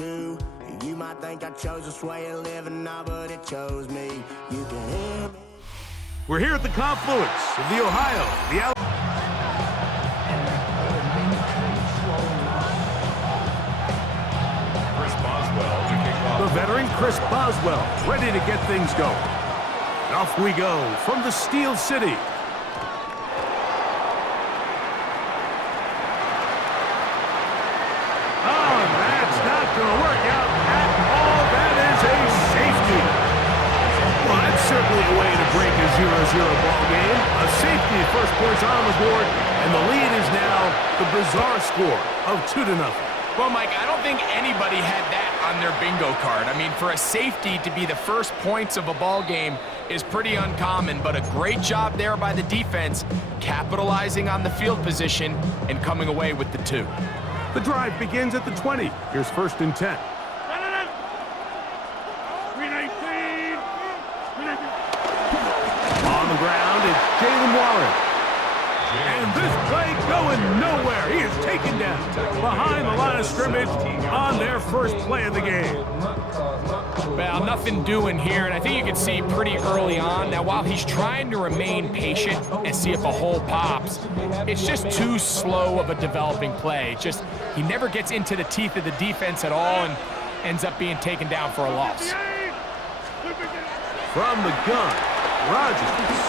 too. You might think I chose this way of living now, but it chose me. You can hear me. We're here at the confluence of the Ohio, the Alabama. The veteran Chris Boswell ready to get things going. And off we go from the Steel City. Oh, that's not going to work out at all. That is a safety. Well, that's certainly a way to break a 0-0 ball game. A safety, first points on the board, and the lead is now the bizarre score of 2-0. Well, Mike, I don't think anybody had that on their bingo card. I mean, for a safety to be the first points of a ball game is pretty uncommon, but a great job there by the defense, capitalizing on the field position and coming away with the 2. The drive begins at the 20. Here's 1st and 10. On the ground, it's Jalen Warren. And this play going nowhere. He is taken down behind the line of scrimmage on their first play of the game. Well, nothing doing here, and I think you can see pretty early on. Now, while he's trying to remain patient and see if a hole pops, it's just too slow of a developing play. He never gets into the teeth of the defense at all and ends up being taken down for a loss. From the gun, Rodgers.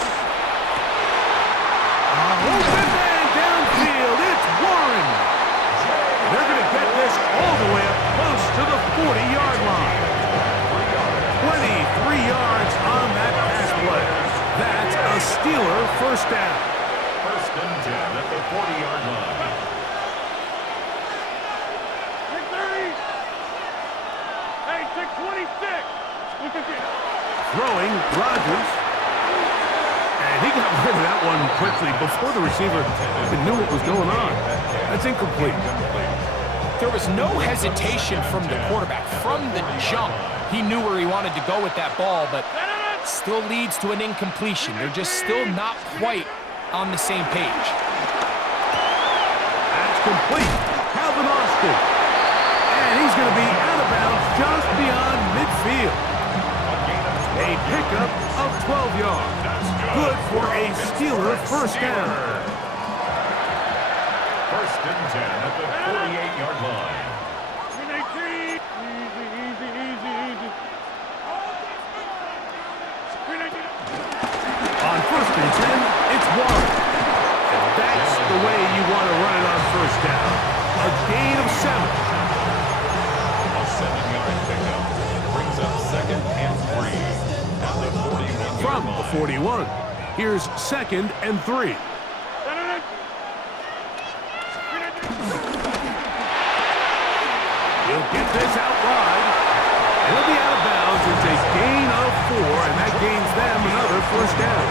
Open man downfield, it's Warren. They're going to get this all the way up close to the 40-yard line. 23 yards on that pass play. That's a Steeler first down. 1st and 10 at the 40-yard line. Hey, 626. Throwing, Rodgers. And he got rid of that one quickly before the receiver even knew what was going on. That's incomplete. There was no hesitation from the quarterback. From the jump, he knew where he wanted to go with that ball, but still leads to an incompletion. They're just still not quite on the same page. That's complete. Calvin Austin. And he's going to be out of bounds just beyond midfield. A pickup of 12 yards. Good for a Steeler first down. 1st and 10 at the 48-yard line. On 1st and 10, it's Warren. And that's the way you want to run it on first down. A gain of 7. A 7-yard pickup brings up 2nd and 3. At the 41-yard From the 41, here's 2nd and 3. He'll get this out wide. He'll be out of bounds. It's a gain of 4, and that gains them another first down.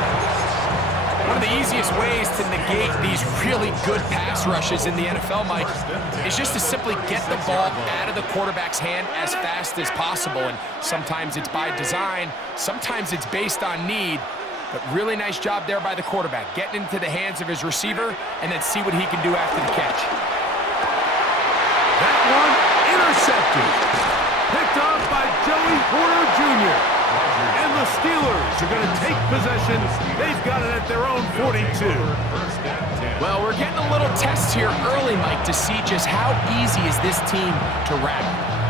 One of the easiest ways to negate these really good pass rushes in the NFL, Mike, is just to simply get the ball out of the quarterback's hand as fast as possible. And sometimes it's by design, sometimes it's based on need. But really nice job there by the quarterback, getting into the hands of his receiver and then see what he can do after the catch. That one intercepted. Picked off by Joey Porter Jr. And the Steelers are going to take possession. They've got it at their own 42. Well, we're getting a little test here early, Mike, to see just how easy is this team to wrap.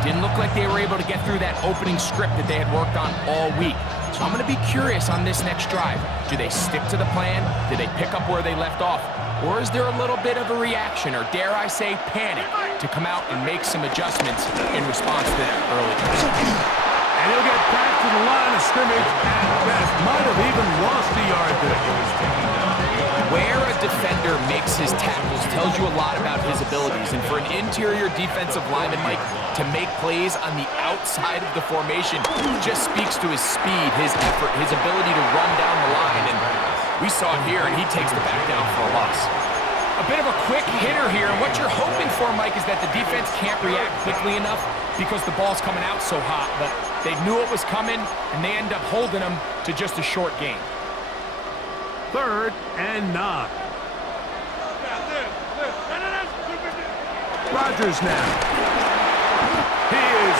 Didn't look like they were able to get through that opening script that they had worked on all week. So I'm going to be curious on this next drive. Do they stick to the plan? Do they pick up where they left off? Or is there a little bit of a reaction, or dare I say panic, to come out and make some adjustments in response to that early drive? And he'll get back to the line of scrimmage at best. Might have even lost a yard there. Where a defender makes his tackles tells you a lot about his abilities. And for an interior defensive lineman, Mike, to make plays on the outside of the formation just speaks to his speed, his effort, his ability to run down the line. And we saw it here, and he takes the back down for a loss. A bit of a quick hitter here. And what you're hoping for, Mike, is that the defense can't react quickly enough because the ball's coming out so hot. But they knew it was coming, and they end up holding them to just a short gain. 3rd and 9. Rodgers now. He is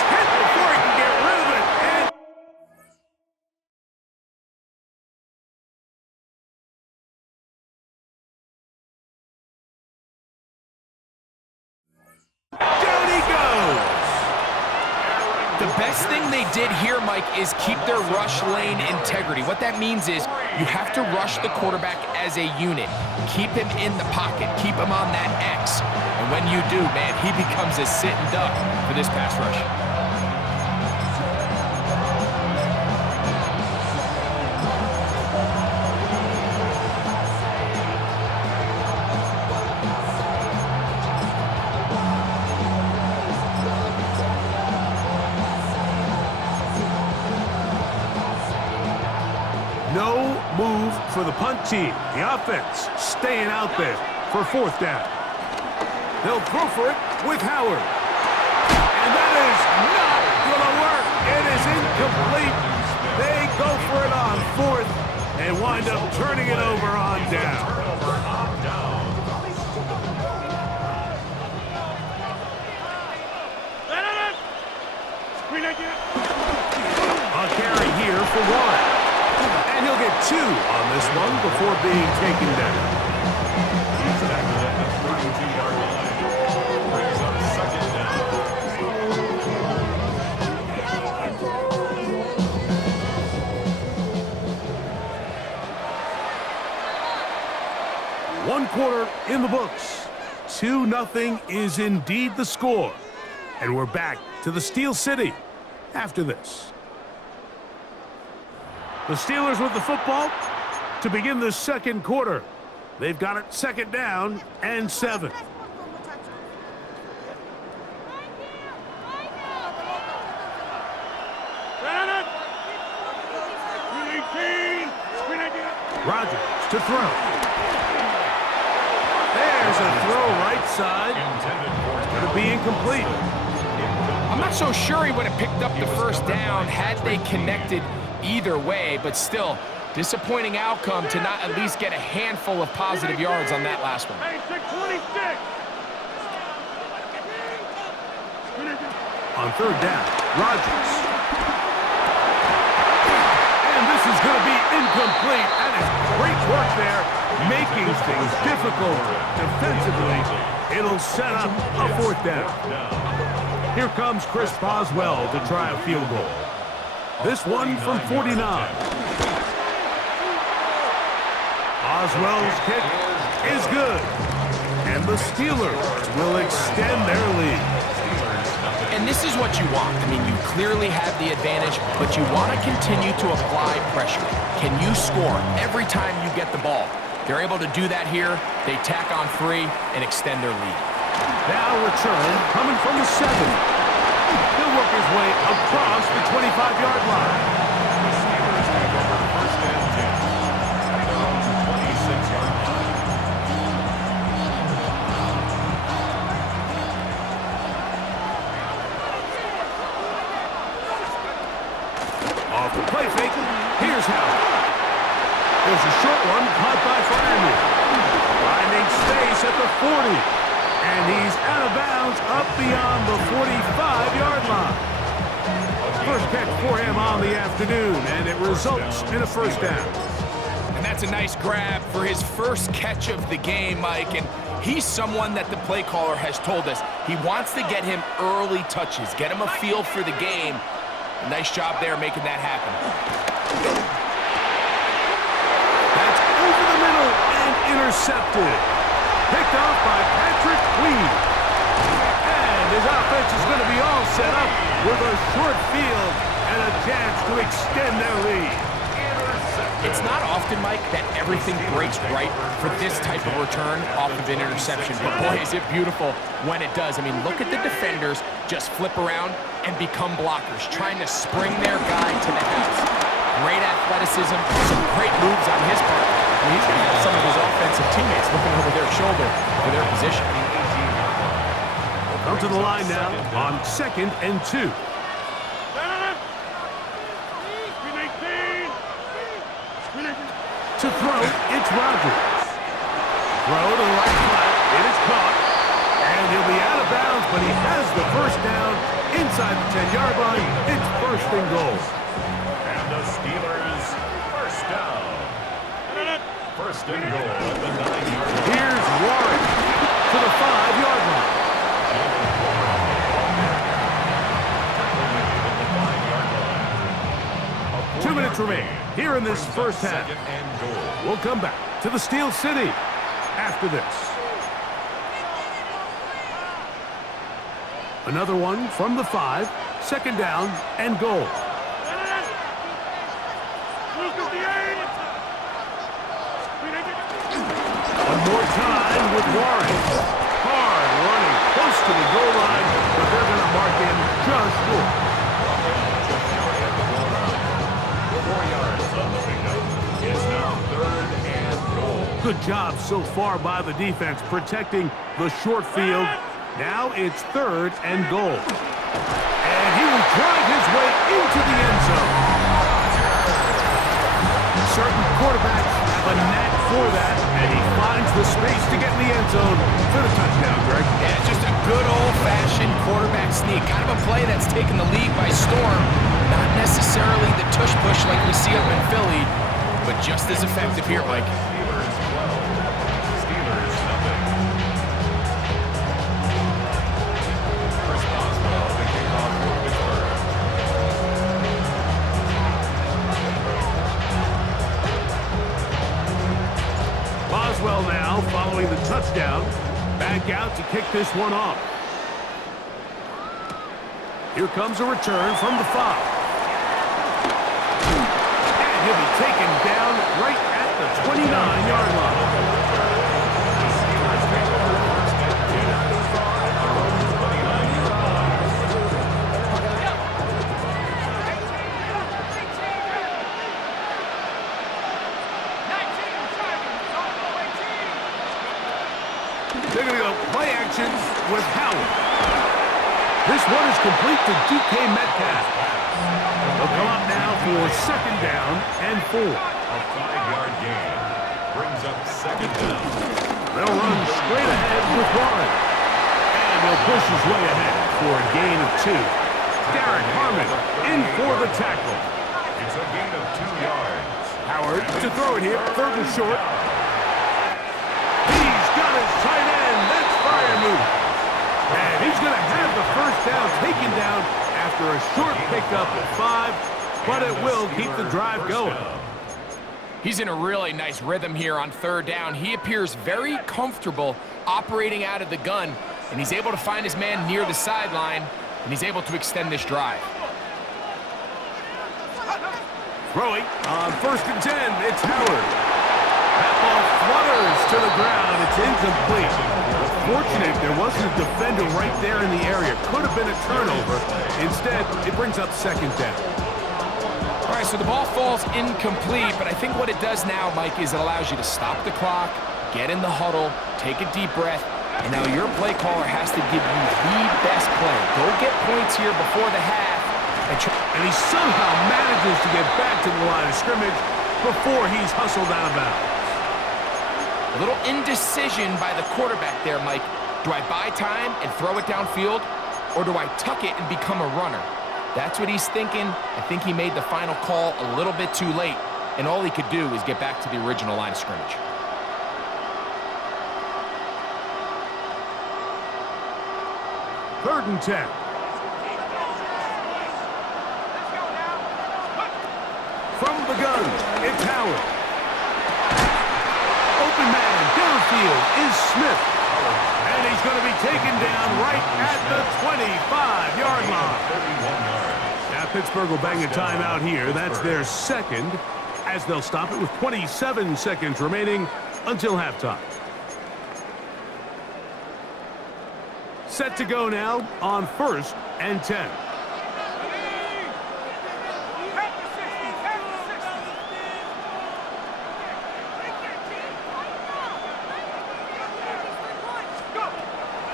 The best thing they did here, Mike, is keep their rush lane integrity. What that means is you have to rush the quarterback as a unit. Keep him in the pocket. Keep him on that X. And when you do, man, he becomes a sitting duck for this pass rush. No move for the punt team. The offense staying out there for fourth down. They'll throw for it with Howard. And that is not going to work. It is incomplete. They go for it on fourth and wind up turning it over on down. A carry here for Warren. And he'll get 2 on this one before being taken down. He's tackled at the 32-yard line. Brings up second down. One quarter in the books. 2-0 is indeed the score. And we're back to the Steel City after this. The Steelers with the football to begin the second quarter. They've got it second down and 7. Rodgers to throw. There's a throw right side. Going to be incomplete. I'm not so sure he would have picked up the first down had they connected either way, but still, disappointing outcome to not at least get a handful of positive yards on that last one. On third down, Rodgers. And this is going to be incomplete. That is great work there, making things difficult defensively. It'll set up a fourth down. Here comes Chris Boswell to try a field goal. This one from 49. Oswell's kick is good. And the Steelers will extend their lead. And this is what you want. I mean, you clearly have the advantage, but you want to continue to apply pressure. Can you score every time you get the ball? They're able to do that here. They tack on 3 and extend their lead. Now return coming from the 7. He'll work his way across the 25-yard line. The Steelers take over first and 10 at their own 26-yard line. Off the play fake, here's Howard. There's a short one caught by Fryerman. Finding space at the 40. And he's out of bounds up beyond the 45-yard line. First catch for him on the afternoon, and it results in a first down. And that's a nice grab for his first catch of the game, Mike. And he's someone that the play caller has told us he wants to get him early touches, get him a feel for the game. A nice job there making that happen. That's over the middle and intercepted. Picked off by Patrick Queen. And his offense is going to be all set up with a short field and a chance to extend their lead. It's not often, Mike, that everything breaks right for this type of return off of an interception. But boy, is it beautiful when it does. I mean, look at the defenders just flip around and become blockers, trying to spring their guy to the house. Great athleticism, some great moves on his part. I mean, he's going to have some of his offensive teammates looking over their shoulder for their position. Come to the line now on 2nd and 2. To throw, it's Rodgers. Throw to the right flat. It is caught. And he'll be out of bounds, but he has the first down inside the 10-yard line. It's first and goal. And the Steelers first down. First and goal at the 9-yard line. Here's Warren to the 5-yard line. 2 minutes remain here in this first half. Second and goal. We'll come back to the Steel City after this. Another one from the 5. Second down and goal. One more time with Warren. Hard running close to the goal line, but they're going to mark him just short. Just short at the goal line. 4 yards on the pickup. It's now third and goal. Good job so far by the defense protecting the short field. Now it's third and goal. And he will drive his way into the end zone. Certain quarterbacks have a knack for that, and he finds the space to get in the end zone for the touchdown, Greg. Yeah, just a good old-fashioned quarterback sneak. Kind of a play that's taken the league by storm. Not necessarily the tush-push like we see up in Philly, but just as effective here, Mike. Steelers 12. Steelers nothing. Chris Boswell, the kickoff for Pittsburgh. Boswell now following the touchdown. Back out to kick this one off. Here comes a return from the 5. And he'll be taken down right at the 29-yard line. The Steelers take over first and 10 from their own 29-yard line. They're going to go play action with Howard. This one is complete to DK Metcalf. They'll come up now for second down and 4. A 5-yard gain brings up second down. They'll run straight ahead with Warren. And he'll push his way ahead for a gain of 2. Derek Harmon in for the tackle. It's a gain of 2 yards. Howard to throw it here, third and short. He's got his tight end. That's fire move. And he's going to have the first down taken down after a short pickup at 5, but it will keep the drive going. He's in a really nice rhythm here on third down. He appears very comfortable operating out of the gun, and he's able to find his man near the sideline, and he's able to extend this drive. Throwing on first and 10, it's Howard. That ball flutters to the ground. It's incomplete. Fortunate there wasn't a defender right there in the area. Could have been a turnover. Instead, it brings up second down. All right, so the ball falls incomplete, but I think what it does now, Mike, is it allows you to stop the clock, get in the huddle, take a deep breath, and now your play caller has to give you the best play. Go get points here before the half. And he somehow manages to get back to the line of scrimmage before he's hustled out of bounds. A little indecision by the quarterback there, Mike. Do I buy time and throw it downfield, or do I tuck it and become a runner? That's what he's thinking. I think he made the final call a little bit too late, and all he could do is get back to the original line of scrimmage. Third and 10. From the gun, it's Howard. Open man downfield is Smith. And he's going to be taken down right at the 25-yard line. 31 yards. Now Pittsburgh will bang a timeout here. That's their second, as they'll stop it with 27 seconds remaining until halftime. Set to go now on first and 10.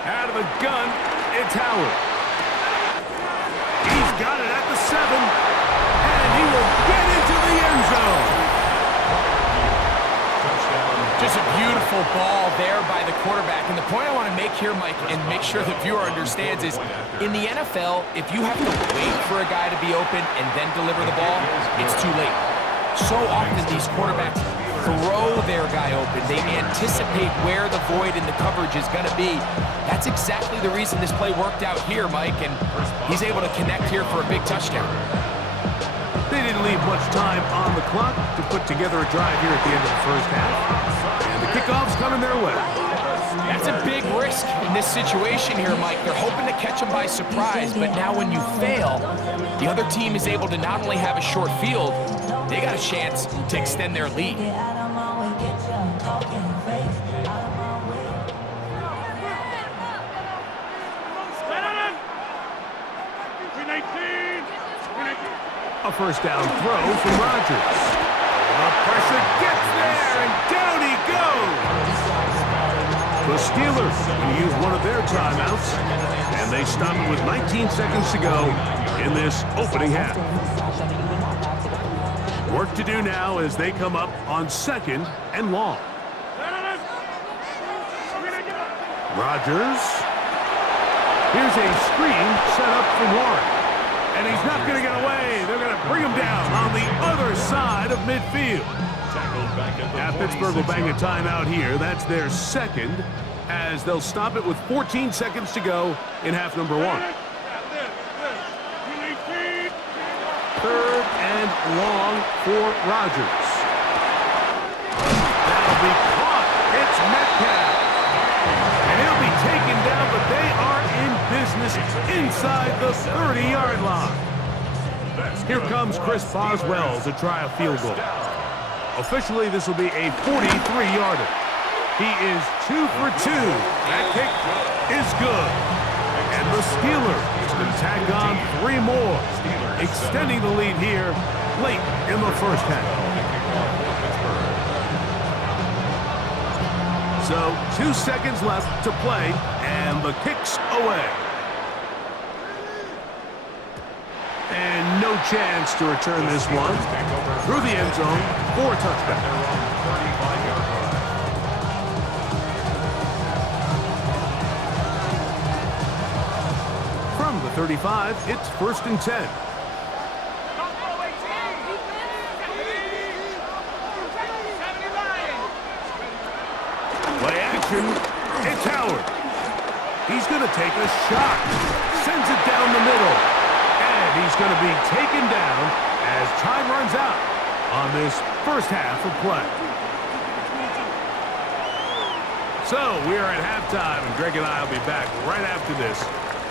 Out of the gun, it's Howard. He's got it at the 7, and he will get into the end zone. Just a beautiful ball there by the quarterback. And the point I want to make here, Mike, and make sure the viewer understands is, in the NFL, if you have to wait for a guy to be open and then deliver the ball, it's too late. So often these quarterbacks throw their guy open. They anticipate where the void in the coverage is going to be. That's exactly the reason this play worked out here, Mike, and he's able to connect here for a big touchdown. They didn't leave much time on the clock to put together a drive here at the end of the first half. And the kickoff's coming their way. That's a big risk in this situation here, Mike. They're hoping to catch them by surprise, but now when you fail, the other team is able to not only have a short field, they got a chance to extend their lead. A first down throw from Rodgers. The pressure gets there, and down he goes. The Steelers will use one of their timeouts, and they stop it with 19 seconds to go in this opening half. Work to do now as they come up on 2nd and long. Rodgers. Here's a screen set up for Warren. And he's not going to get away. They're going to bring him down on the other side of midfield. Now Pittsburgh will bang a timeout here. That's their second, as they'll stop it with 14 seconds to go in half number 1. 3rd and long for Rodgers. That'll be caught. It's Metcalf. And he'll be taken down, but they are in business inside the 30-yard line. Here comes Chris Boswell to try a field goal. Officially, this will be a 43-yarder. He is 2 for 2. That kick is good. And the Steelers can tag on 3 more, extending the lead here late in the first half. So 2 seconds left to play, and the kick's away. And no chance to return this one through the end zone for a touchback. From the 35, it's 1st and 10. Play action. It's Howard. He's going to take a shot. Sends it down the middle. And he's going to be taken down as time runs out on this first half of play. So we are at halftime, and Greg and I will be back right after this.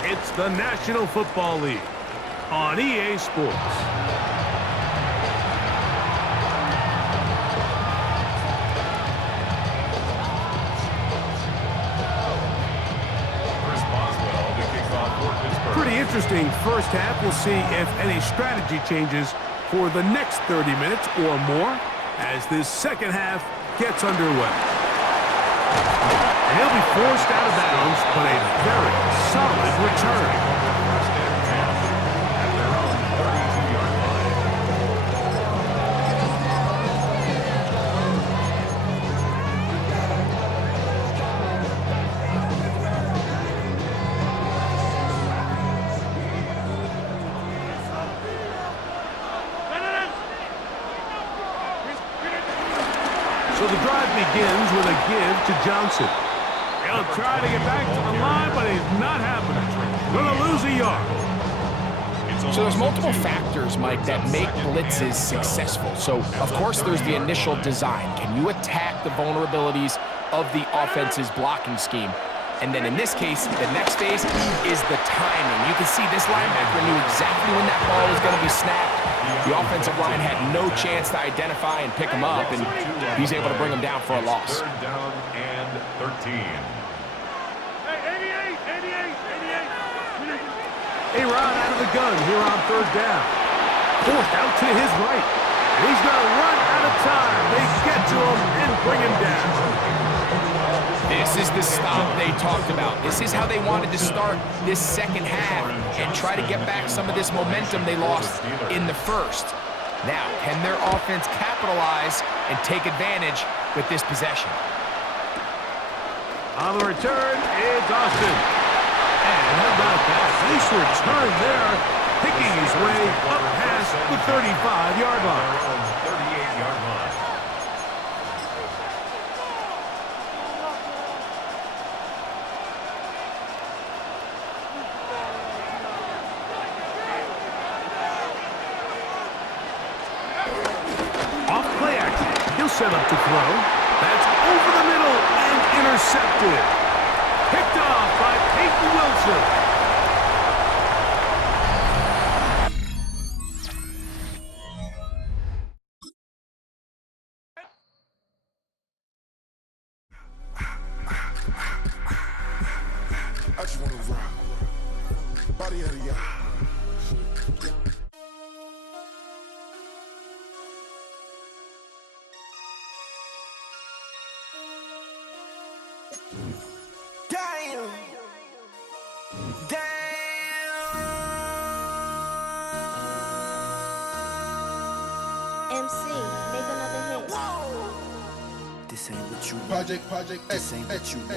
It's the National Football League on EA Sports. Pretty interesting first half. We'll see if any strategy changes for the next 30 minutes or more as this second half gets underway. And he'll be forced out of bounds, but a very solid return. So the drive begins with a give to Johnson. He'll try to get back to the line, but he's not happening. Going to lose a yard. So there's multiple factors, Mike, that make blitzes successful. So, of course, there's the initial design. Can you attack the vulnerabilities of the offense's blocking scheme? And then in this case, the next phase is the timing. You can see this linebacker knew exactly when that ball was going to be snapped. The offensive line had no chance to identify and pick him up, and he's able to bring him down for a loss. 3rd down and 13. A-Rod out of the gun here on 3rd down. Forced out to his right. He's going to run out of time. They get to him and bring him down. This is the stop they talked about. This is how they wanted to start this second half and try to get back some of this momentum they lost in the first. Now, can their offense capitalize and take advantage with this possession? On the return, it's Austin. And how about that? Nice return there, picking his way up past the 35-yard line. 38-yard line. set up to throw. That's over the middle and intercepted. Picked off by Peyton Wilson. I just wanna rock. Body of the y'all. Damn. MC, make another hit. This ain't what you want. Project This ain't what you want.